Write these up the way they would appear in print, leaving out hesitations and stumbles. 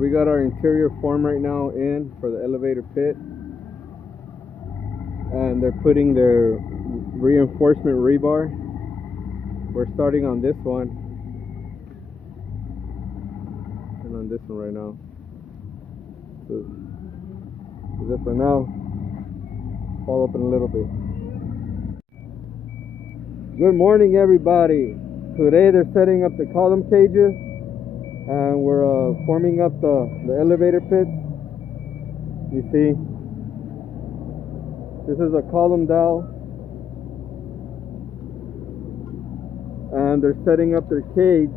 we got our interior form right now in for the elevator pit, and they're putting their reinforcement rebar. We're starting on this one and on this one right now. So that's it for now. Follow up in a little bit. Good morning, everybody. Today they're setting up the column cages, and we're forming up the elevator pit. You see, this is a column dowel, and they're setting up their cage.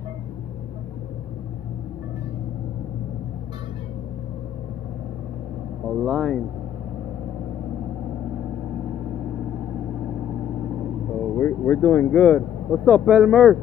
Aligned. So we're doing good. What's up, Elmer?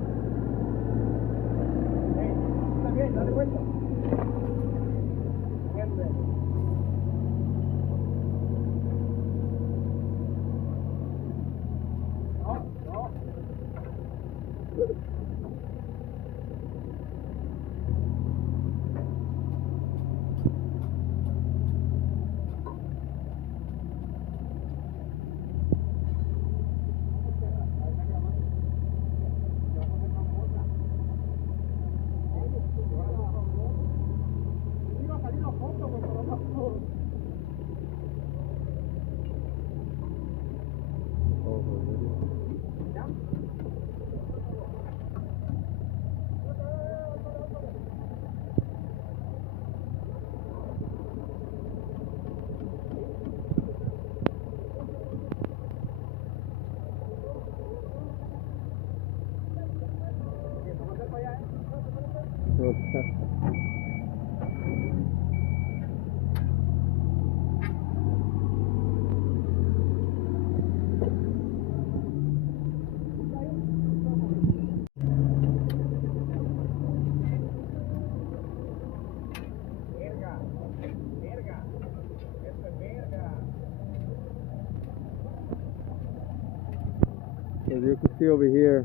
As you can see over here,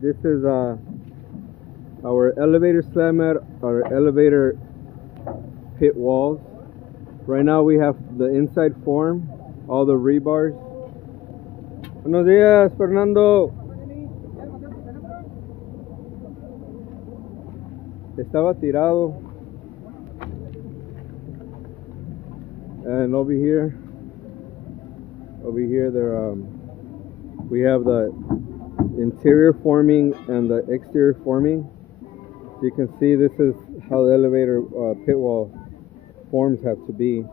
this is our elevator slab mat, our elevator pit walls. Right now we have the inside form, all the rebars. Buenos días, Fernando. Estaba tirado. And over here there we have the interior forming and the exterior forming. You can see this is how the elevator pit wall forms have to be.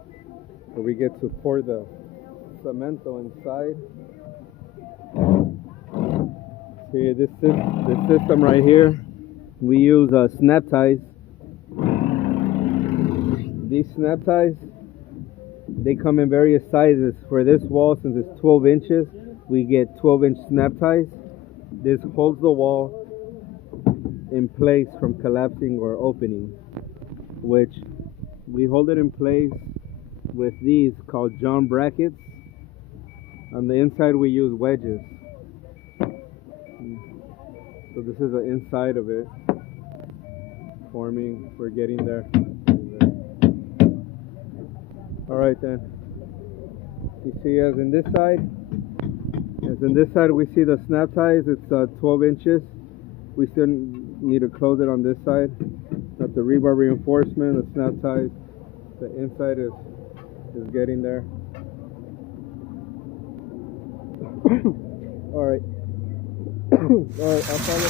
So we get to pour the cemento inside. See, this system right here, we use snap ties. These snap ties, they come in various sizes. For this wall, since it's 12 inches, we get 12-inch snap ties. This holds the wall in place from collapsing or opening, which we hold it in place with these called John brackets. On the inside we use wedges. So this is the inside of it forming. We're getting there. Alright then. You see, as in this side we see the snap ties. It's 12 inches. We still need to close it on this side. Got the rebar reinforcement, the snap ties. The inside is getting there. Alright. Alright, I'll follow.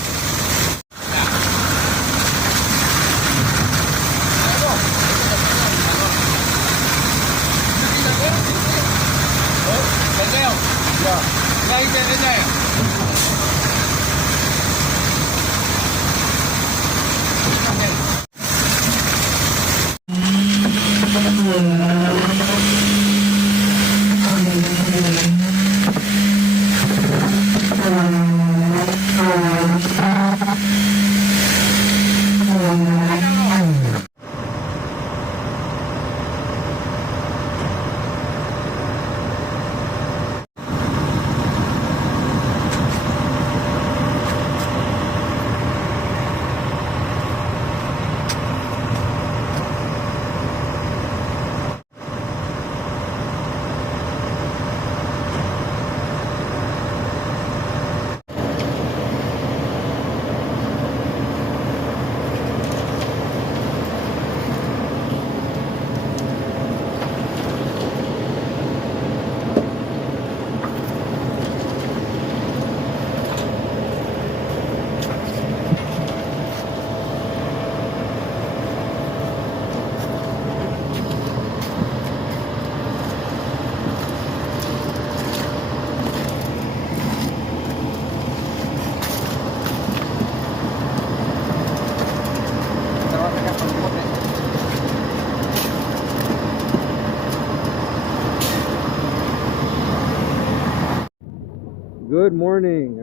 Good morning,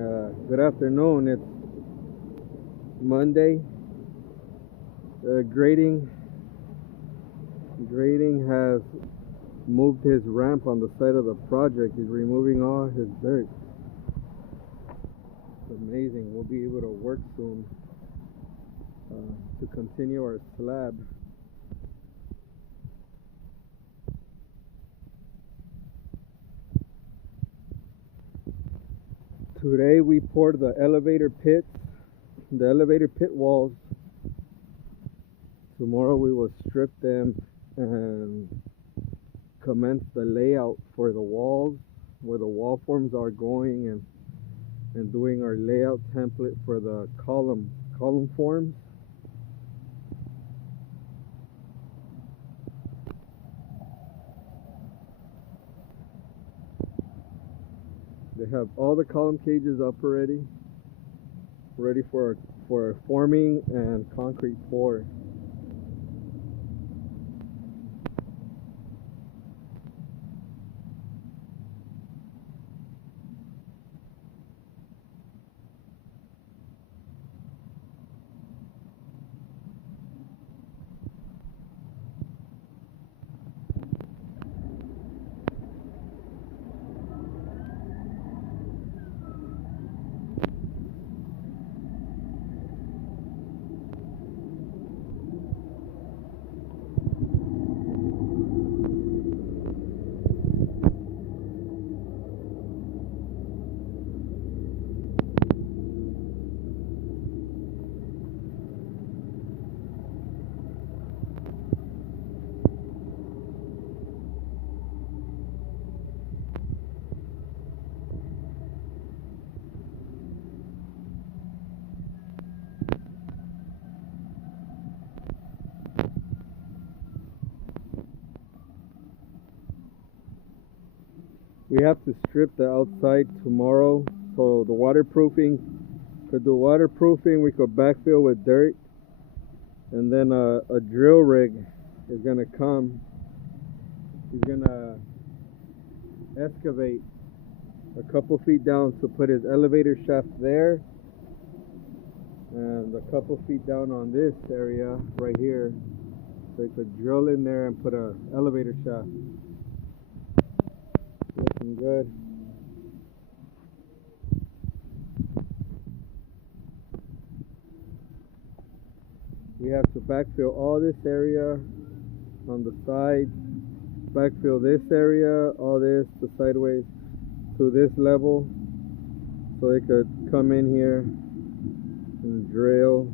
good afternoon. It's Monday. Grading has moved his ramp on the side of the project. He's removing all his dirt. It's amazing. We'll be able to work soon to continue our slab. Today we poured the elevator pit walls. Tomorrow we will strip them and commence the layout for the walls, where the wall forms are going, and doing our layout template for the column forms. They have all the column cages up already, ready for forming and concrete pour. We have to strip the outside tomorrow, so the waterproofing, could do waterproofing, we could backfill with dirt, and then a drill rig is gonna come. He's gonna excavate a couple feet down to put his elevator shaft there, and a couple feet down on this area right here, so he could drill in there and put a elevator shaft. Looking good. We have to backfill all this area on the side, backfill this area, all this, the sideways to this level, so they could come in here and drill.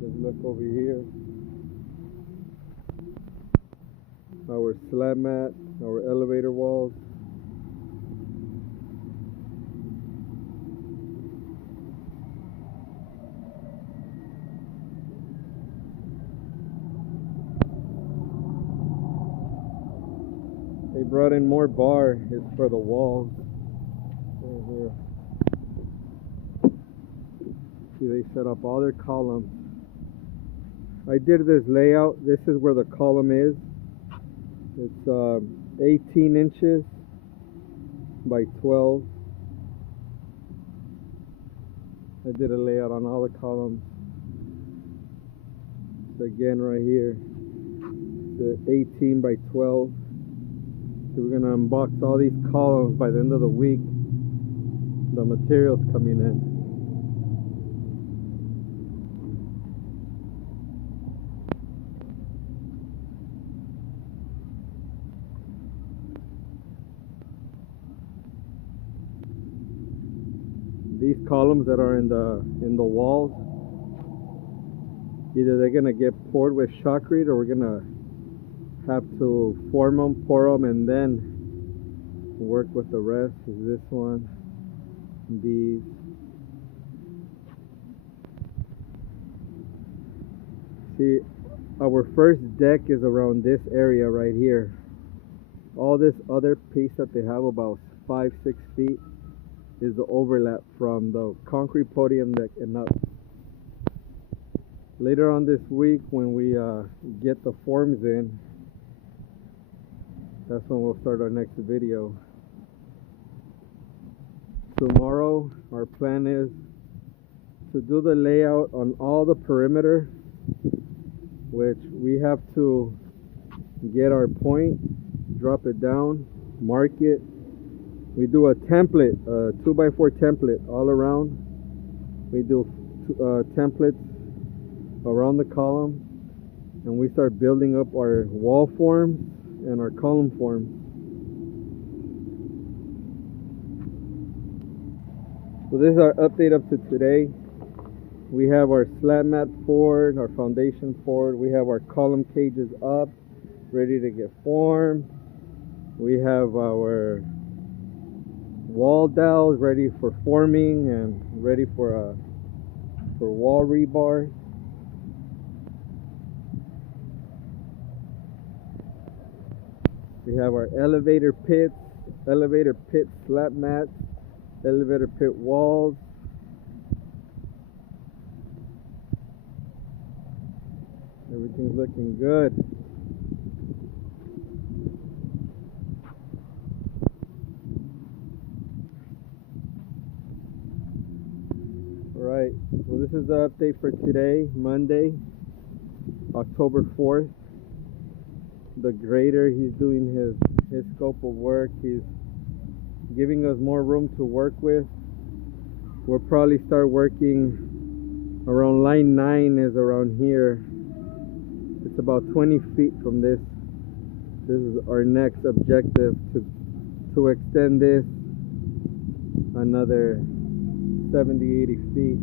Just look over here. Our slab mat, our elevator walls. They brought in more bar. It's for the walls. Over here. See, they set up all their columns. I did this layout. This is where the column is. It's 18 inches by 12. I did a layout on all the columns. So again, right here, the 18 by 12. So we're gonna unbox all these columns by the end of the week. The materials coming in. These columns that are in the walls, either they're gonna get poured with shotcrete, or we're gonna have to form them, pour them, and then work with the rest. Is this one, these. See, our first deck is around this area right here. All this other piece that they have, about 5-6 feet, is the overlap from the concrete podium deck and up. Later on this week, when we get the forms in, That's when we'll start our next video. Tomorrow, our plan is to do the layout on all the perimeter, which we have to get our point, drop it down, mark it. We do a template, a 2x4 template all around. We do templates around the column, and we start building up our wall forms and our column forms. So this is our update up to today. We have our slab mat poured, our foundation poured. We have our column cages up, ready to get formed. We have our wall dowels ready for forming and ready for wall rebar. We have our elevator pit slab mats, elevator pit walls. Everything's looking good. Alright, well, this is the update for today, Monday, October 4th. The grader, he's doing his scope of work. He's giving us more room to work with. We'll probably start working around line 9 is around here. It's about 20 feet from this. This is our next objective, to extend this another 70-80 feet.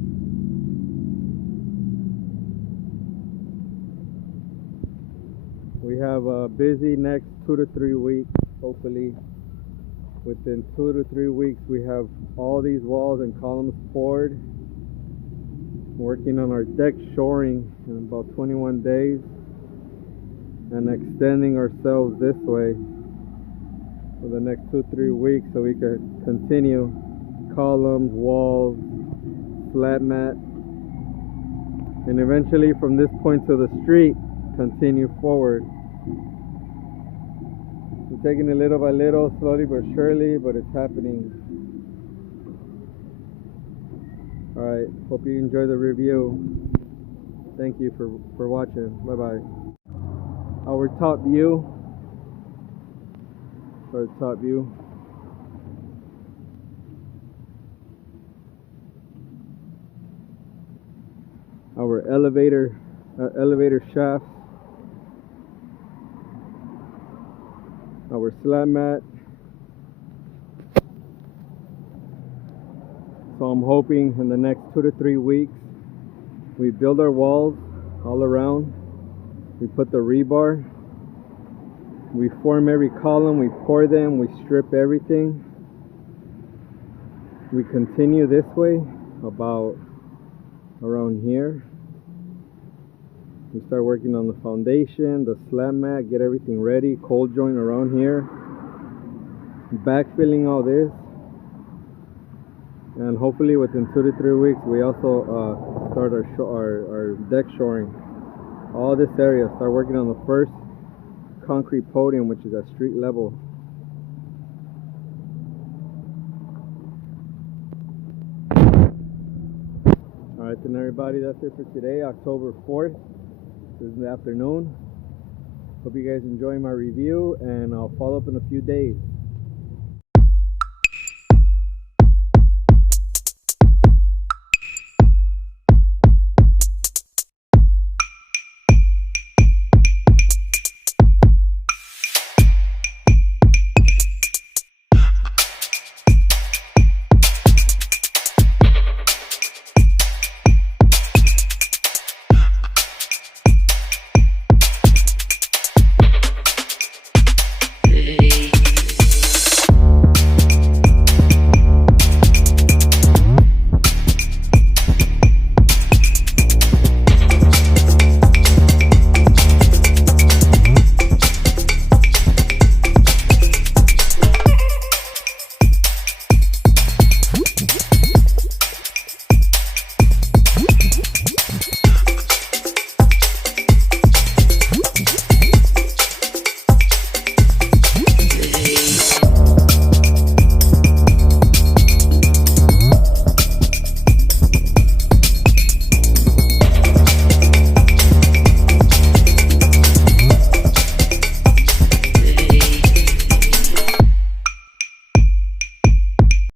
We have a busy next 2 to 3 weeks. Hopefully within 2 to 3 weeks we have all these walls and columns poured. Working on our deck shoring in about 21 days and extending ourselves this way for the next 2-3 weeks so we can continue columns, walls, flat mat, and eventually from this point to the street continue forward. We're taking it little by little, slowly but surely, but it's happening. Alright, hope you enjoy the review. Thank you for watching. Bye bye. Our top view. Our elevator shafts. Our slab mat. So I'm hoping in the next 2 to 3 weeks we build our walls all around. We put the rebar. We form every column. We pour them. We strip everything. We continue this way about around here. We start working on the foundation, the slab mat, get everything ready, cold joint around here, backfilling all this, and hopefully within 2 to 3 weeks we also start our deck shoring. All this area, start working on the first concrete podium, which is at street level. Alright then everybody, that's it for today, October 4th. This is the afternoon. Hope you guys enjoy my review, and I'll follow up in a few days.